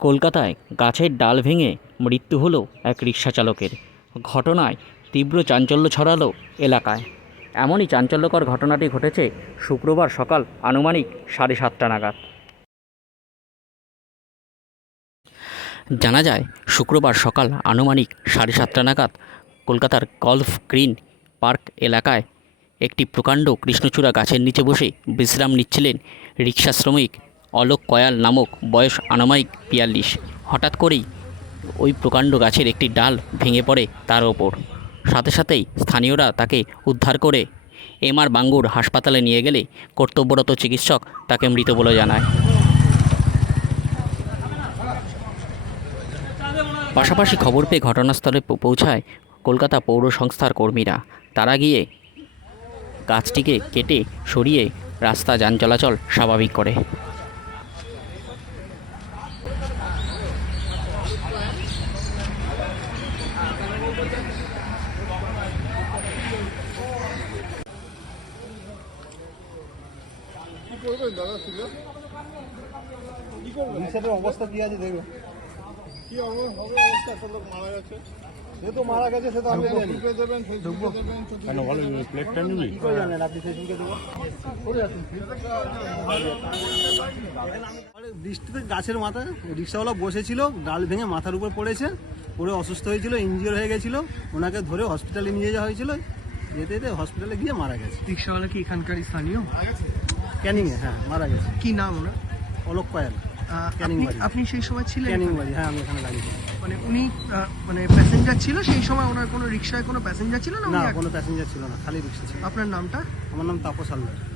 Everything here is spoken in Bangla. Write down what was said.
কলকাতায় গাছের ডাল ভেঙে মৃত্যু হলো এক রিক্সা চালকের ঘটনায় তীব্র চাঞ্চল্য ছড়ালো এলাকায়। এমনই চাঞ্চল্যকর ঘটনাটি ঘটেছে শুক্রবার সকাল আনুমানিক সাড়ে সাতটা নাগাদ। জানা যায়, শুক্রবার সকাল আনুমানিক সাড়ে সাতটা নাগাদ কলকাতার গলফ গ্রিন পার্ক এলাকায় একটি প্রকাণ্ড কৃষ্ণচূড়া গাছের নিচে বসে বিশ্রাম নিচ্ছিলেন রিক্সা শ্রমিক অলোক কয়াল নামক বয়স আনুমানিক বিয়াল্লিশ। হঠাৎ করেই ওই প্রকাণ্ড গাছের একটি ডাল ভেঙে পড়ে তার ওপর। সাথে সাথেই স্থানীয়রা তাকে উদ্ধার করে এমআর বাঙ্গুর হাসপাতালে নিয়ে গেলে কর্তব্যরত চিকিৎসক তাকে মৃত বলে জানায়। পাশাপাশি খবর পেয়ে ঘটনাস্থলে পৌঁছায় কলকাতা পৌর সংস্থার কর্মীরা। তারা গিয়ে গাছটিকে কেটে সরিয়ে রাস্তা যান চলাচল স্বাভাবিক করে। রিক্সাটার অবস্থা কি আছে দেখবে কি হবে? হবে অবস্থা একটা লোক মারা গেছে। সে তো মারা গেছে সে তো আমি জানি। দেবেন ফেসবুকে দেবেন কেন বলো প্লেটটা নিবি? কি জানেন আপনি ফেসবুকে দেবো আরে বৃষ্টিতে গাছের মাথায় রিক্সাওয়ালা বসেছিল ডাল ভেঙে মাথার উপর পড়েছে। পড়ে অসুস্থ হয়েছিল ইঞ্জিওর হয়ে গেছিল ওনাকে ধরে হসপিটালে নিয়ে যাওয়া হয়েছিল। যেতে যেতে হসপিটালে গিয়ে মারা গেছে। রিক্সাওয়ালা কি এখানকার স্থানীয়? ক্যানিংয়ে হ্যাঁ মারা গেছে। কি নাম ওনার? অলোক ক্যানিং আপনি- সেই সময় ছিলেন ক্যানিং বাড়ি হ্যাঁ আমি এখানে দাঁড়িয়ে মানে উনি মানে প্যাসেঞ্জার ছিল সেই সময় ওনার কোনো রিক্সায় কোনো প্যাসেঞ্জার ছিল না না কোনো প্যাসেঞ্জার ছিল না খালি রিক্সা ছিল। আপনার নামটা? আমার নাম তাপস হালদার।